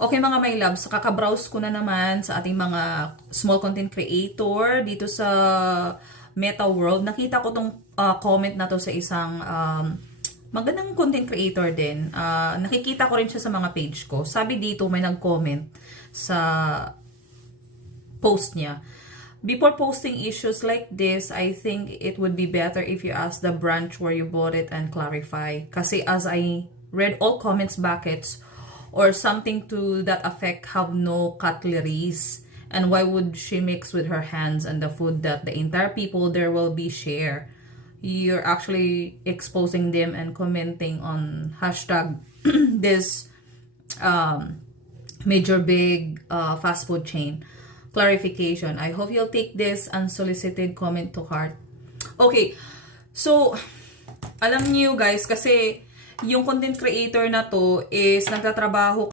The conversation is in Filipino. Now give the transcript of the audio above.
Okay mga my loves, kakabrowse ko na naman sa ating mga small content creator dito sa Meta World. Nakita ko tong comment na to sa isang magandang content creator din. Nakikita ko rin siya sa mga page ko. Sabi dito may nag-comment sa post niya. Before posting issues like this, I think it would be better if you ask the branch where you bought it and clarify. Kasi as I read all comments buckets or something to that effect have no cutleries. And why would she mix with her hands and the food that the entire people there will be share? You're actually exposing them and commenting on hashtag this major big fast food chain. Clarification. I hope you'll take this unsolicited comment to heart. Okay, so alam niyo guys, kasi yung content creator na to is nagtatrabaho